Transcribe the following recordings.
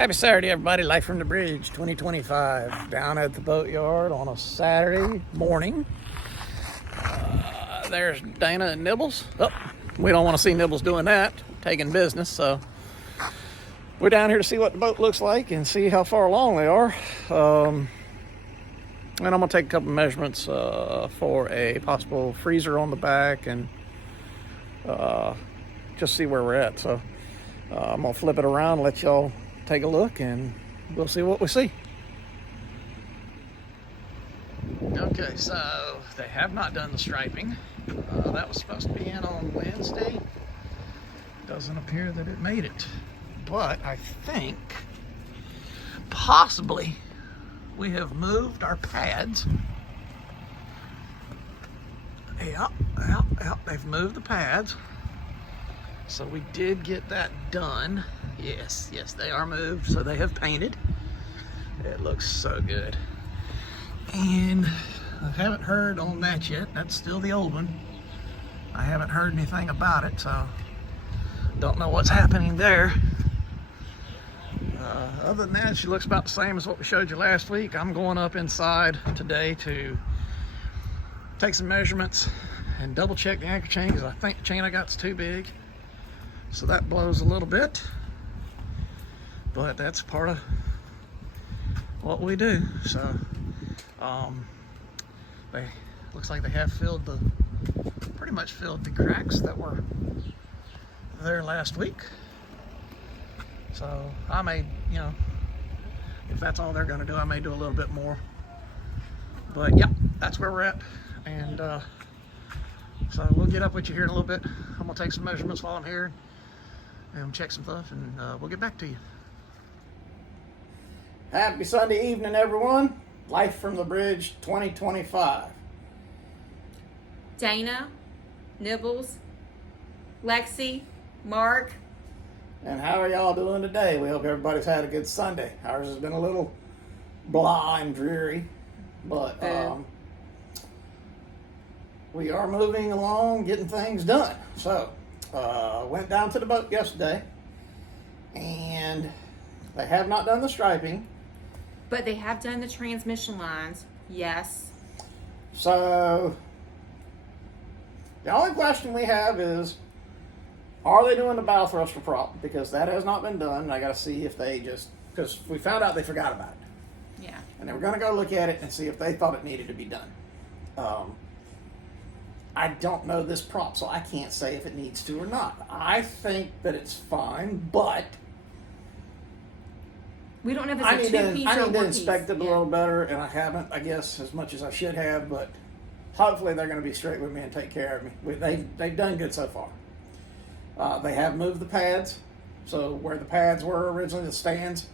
Happy Saturday, everybody. Life from the Bridge 2025. Down at the boatyard on a Saturday morning. There's Dana and Nibbles. Oh, we don't want to see Nibbles doing that, taking business. So we're down here to see what the boat looks like and see how far along they are. And I'm going to take a couple measurements for a possible freezer on the back and just see where we're at. So I'm going to flip it around, let y'all take a look, and we'll see what we see. Okay, so they have not done the striping. That was supposed to be in on Wednesday. Doesn't appear that it made it. But I think possibly we have moved our pads. Yep, they've moved the pads. So we did get that done. Yes, they are moved. So they have painted. It looks so good. And I haven't heard on that yet. That's still the old one. I haven't heard anything about it, so don't know what's happening there. Other than that, she looks about the same as what we showed you last week. I'm going up inside today to take some measurements and double check the anchor chain, because I think the chain I got is too big. So that blows a little bit, but that's part of what we do. So they looks like they have pretty much filled the cracks that were there last week. So I may, if that's all they're going to do, I may do a little bit more. But yeah, that's where we're at. And so we'll get up with you here in a little bit. I'm going to take some measurements while I'm here and check some stuff, and we'll get back to you. Happy Sunday evening, everyone. Life from the Bridge 2025. Dana, Nibbles, Lexi, Mark. And how are y'all doing today? We hope everybody's had a good Sunday. Ours has been a little blah and dreary, but we are moving along, getting things done. So, went down to the boat yesterday, and they have not done the striping. But they have done the transmission lines, yes. So, the only question we have is, are they doing the bow thruster prop? Because that has not been done. And I got to see if they because we found out they forgot about it. Yeah. And they were going to go look at it and see if they thought it needed to be done. I don't know this prop, so I can't say if it needs to or not. I think that it's fine, but we don't know if it's I a need two-piece or to one-piece. inspect it a little better, and I haven't, I guess, as much as I should have, but hopefully they're going to be straight with me and take care of me. They've done good so far. They have moved the pads, so where the pads were originally, the stands,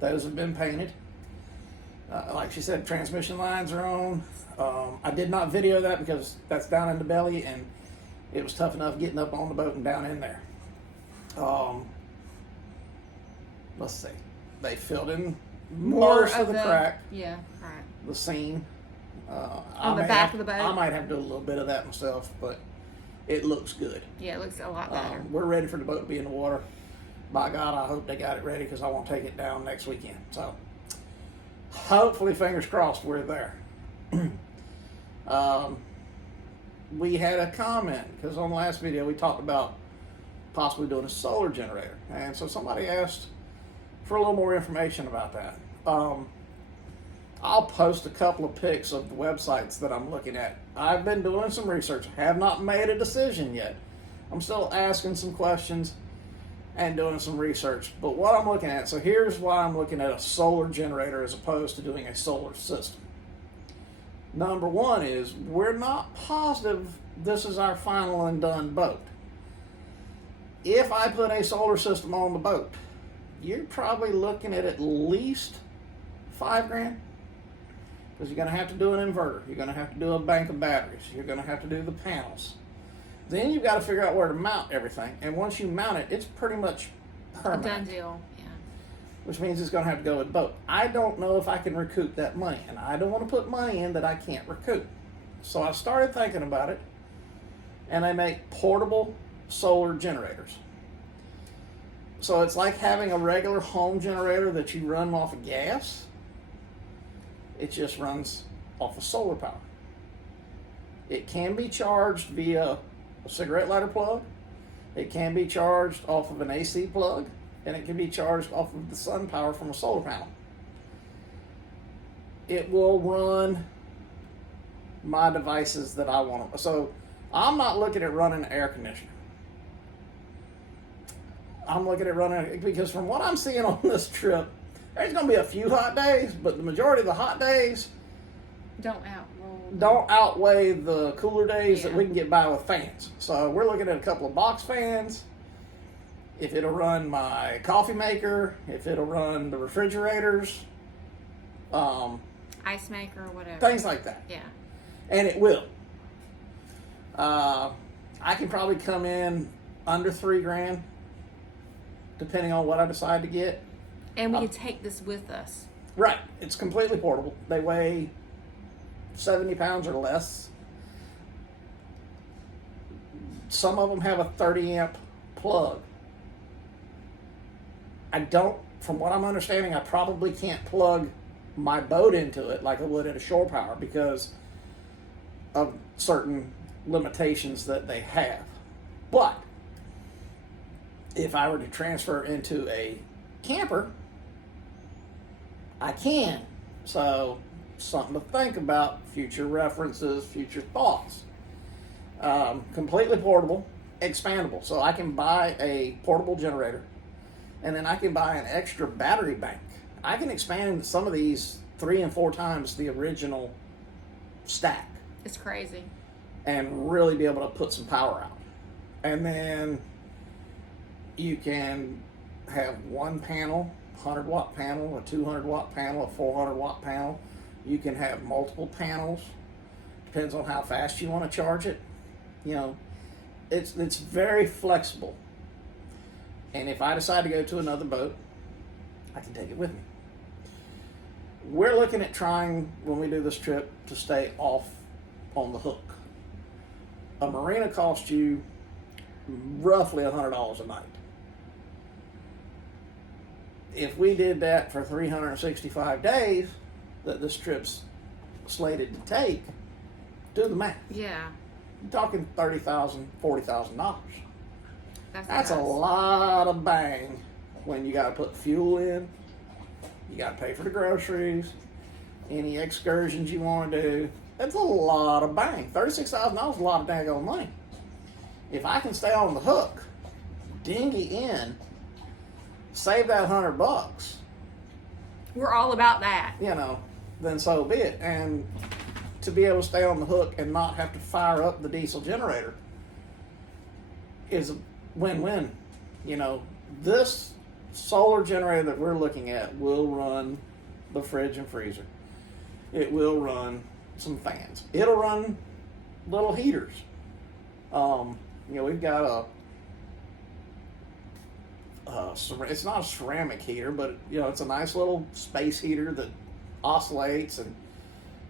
those have been painted. Like she said, transmission lines are on. I did not video that because that's down in the belly, and it was tough enough getting up on the boat and down in there. Let's see. They filled in most of the crack. Yeah, right. The seam. On the back of the boat? I might have to do a little bit of that myself, but it looks good. Yeah, it looks a lot better. We're ready for the boat to be in the water. By God, I hope they got it ready, because I want to take it down next weekend. So, hopefully, fingers crossed, we're there. We had a comment, because on the last video we talked about possibly doing a solar generator. And so somebody asked for a little more information about that. I'll post a couple of pics of the websites that I'm looking at. I've been doing some research, have not made a decision yet. I'm still asking some questions and doing some research. But what I'm looking at, so here's why I'm looking at a solar generator as opposed to doing a solar system. Number one is, we're not positive this is our final and done boat. If I put a solar system on the boat, you're probably looking at least $5,000. Because you're going to have to do an inverter. You're going to have to do a bank of batteries. You're going to have to do the panels. Then you've got to figure out where to mount everything. And once you mount it, it's pretty much permanent. A done deal, yeah. Which means it's going to have to go with boat. I don't know if I can recoup that money. And I don't want to put money in that I can't recoup. So I started thinking about it. And they make portable solar generators. So it's like having a regular home generator that you run off of gas. It just runs off of solar power. It can be charged via a cigarette lighter plug. It can be charged off of an AC plug, and it can be charged off of the sun power from a solar panel. It will run my devices that I want to. So I'm not looking at running an air conditioner. I'm looking at running, because from what I'm seeing on this trip, there's going to be a few hot days, but the majority of the hot days don't outweigh the cooler days that we can get by with fans. So we're looking at a couple of box fans. If it'll run my coffee maker, if it'll run the refrigerators, ice maker, whatever. things like that. Yeah. And it will. I can probably come in under $3,000, depending on what I decide to get. And we can take this with us. Right. It's completely portable. They weigh 70 pounds or less. Some of them have a 30 amp plug. From what I'm understanding, I probably can't plug my boat into it like I would at a shore power because of certain limitations that they have. But if I were to transfer into a camper, I can. So something to think about, future references, future thoughts. Completely portable, expandable. So I can buy a portable generator, and then I can buy an extra battery bank. I can expand some of these 3 and 4 times the original stack. It's crazy. And really be able to put some power out. And then you can have one panel, 100 watt panel, a 200 watt panel, a 400 watt panel. You can have multiple panels. Depends on how fast you want to charge it. You know, it's very flexible. And if I decide to go to another boat, I can take it with me. We're looking at trying, when we do this trip, to stay off on the hook. A marina costs you roughly $100 a night. If we did that for 365 days that this trip's slated to take, do the math. Yeah. You're talking $30,000, $40,000. That's a nice. lot of bang when you got to put fuel in, you got to pay for the groceries, any excursions you want to do. That's a lot of bang. $36,000 is a lot of daggone money. If I can stay on the hook, dinghy in, save that $100, We're all about that. you know, then so be it. And to be able to stay on the hook and not have to fire up the diesel generator is a win-win. You know, this solar generator that we're looking at will run the fridge and freezer. It will run some fans. It'll run little heaters. You know, we've got it's not a ceramic heater, but you know, it's a nice little space heater that oscillates, and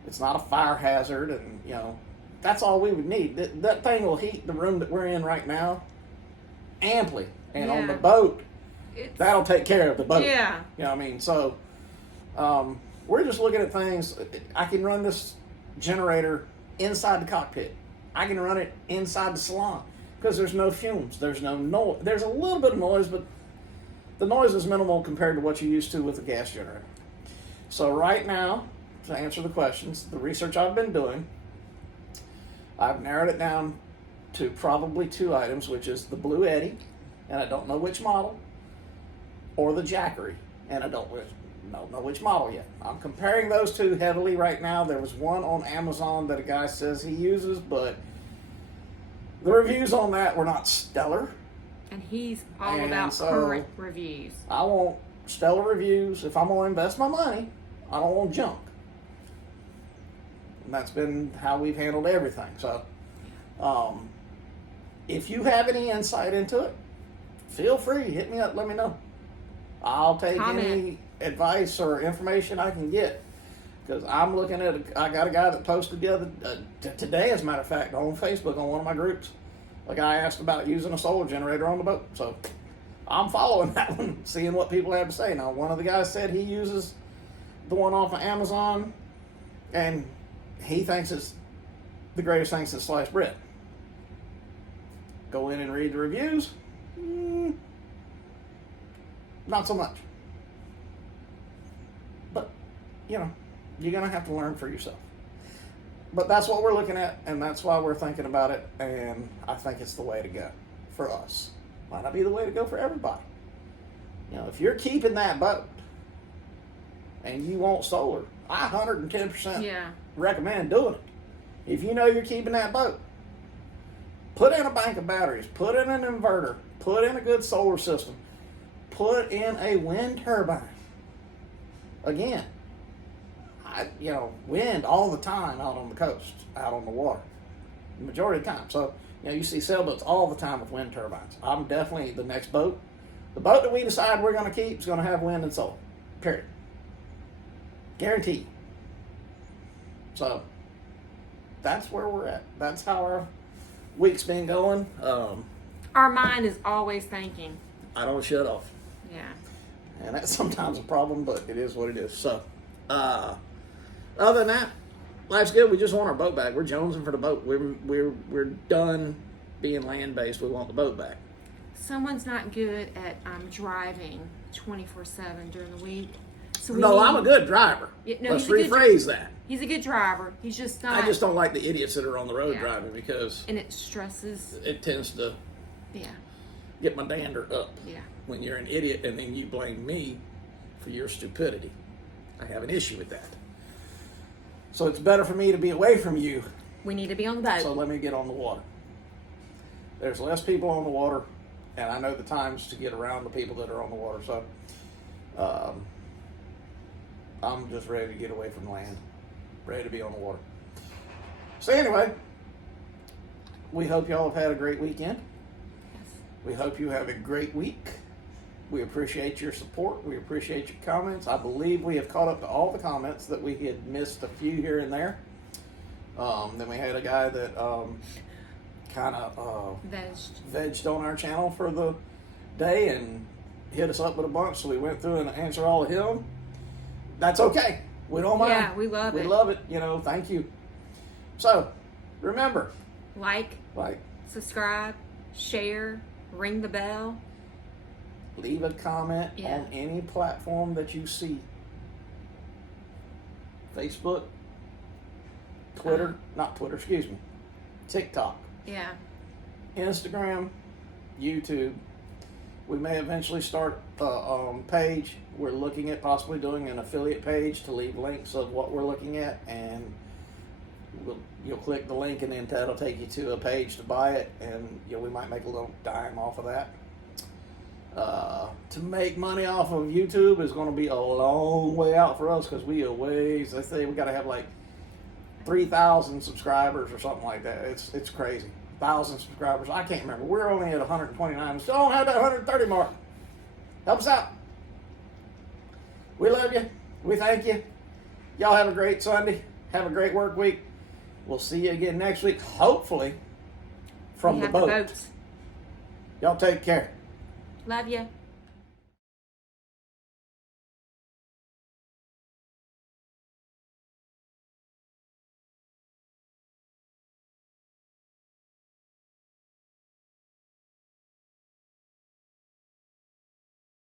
it's not a fire hazard, and you know, that's all we would need. That thing will heat the room that we're in right now amply, and on the boat, that'll take care of the boat. Yeah. You know what I mean? So, we're just looking at things. I can run this generator inside the cockpit. I can run it inside the salon because there's no fumes. There's no noise. There's a little bit of noise, but the noise is minimal compared to what you're used to with a gas generator. So right now, to answer the questions, the research I've been doing, I've narrowed it down to probably 2 items, which is the Blue Eddy, and I don't know which model, or the Jackery, and I don't know which model yet. I'm comparing those two heavily right now. There was one on Amazon that a guy says he uses, but the reviews on that were not stellar. And he's all about current reviews. I want stellar reviews. If I'm going to invest my money, I don't want junk. And that's been how we've handled everything. So, if you have any insight into it, feel free. Hit me up. Let me know. I'll take any advice or information I can get. Because I'm looking at, I got a guy that posted today, as a matter of fact, on Facebook on one of my groups. A guy asked about using a solar generator on the boat. So I'm following that one, seeing what people have to say. Now, one of the guys said he uses the one off of Amazon, and he thinks it's the greatest thing since sliced bread. Go in and read the reviews. Not so much. But, you know, you're going to have to learn for yourself. But that's what we're looking at, and that's why we're thinking about it, and I think it's the way to go for us. Might not be the way to go for everybody. You know, if you're keeping that boat and you want solar, I 110% recommend doing it. If you know you're keeping that boat, put in a bank of batteries, put in an inverter, put in a good solar system, put in a wind turbine. Again, wind all the time out on the coast, out on the water, the majority of the time. So, you see sailboats all the time with wind turbines. I'm definitely the next boat. The boat that we decide we're going to keep is going to have wind and solar. Period. Guaranteed. So, that's where we're at. That's how our week's been going. Our mind is always thinking. I don't shut off. Yeah. And that's sometimes a problem, but it is what it is. So, other than that, life's good. We just want our boat back. We're jonesing for the boat. We're done being land based. We want the boat back. Someone's not good at driving 24/7 during the week. So I'm a good driver. Yeah, no, Let's rephrase that. He's a good driver. He's just not. I just don't like the idiots that are on the road driving because and it stresses. It tends to get my dander up. Yeah. When you're an idiot and then you blame me for your stupidity, I have an issue with that. So it's better for me to be away from you. We need to be on the boat. So let me get on the water. There's less people on the water, and I know the times to get around the people that are on the water. So I'm just ready to get away from land, ready to be on the water. So anyway, we hope y'all have had a great weekend. Yes. We hope you have a great week. We appreciate your support. We appreciate your comments. I believe we have caught up to all the comments that we had missed a few here and there. Then we had a guy that kind of vegged on our channel for the day and hit us up with a bunch. So we went through and answered all of him. That's okay. We don't mind. Yeah, we love it. We love it. Thank you. So remember, like, subscribe, share, ring the bell. Leave a comment on any platform that you see. Facebook, Twitter, not Twitter, excuse me. TikTok. Yeah. Instagram, YouTube. We may eventually start a page. We're looking at possibly doing an affiliate page to leave links of what we're looking at, and you'll click the link and then that'll take you to a page to buy it, and we might make a little dime off of that. To make money off of YouTube is going to be a long way out for us because we are ways. Let's say we got to have like 3,000 subscribers or something like that. It's crazy. 1,000 subscribers. I can't remember. We're only at 129. Still don't have that 130 mark. Help us out. We love you. We thank you. Y'all have a great Sunday. Have a great work week. We'll see you again next week, hopefully from the boat. The boats. Y'all take care. Love you.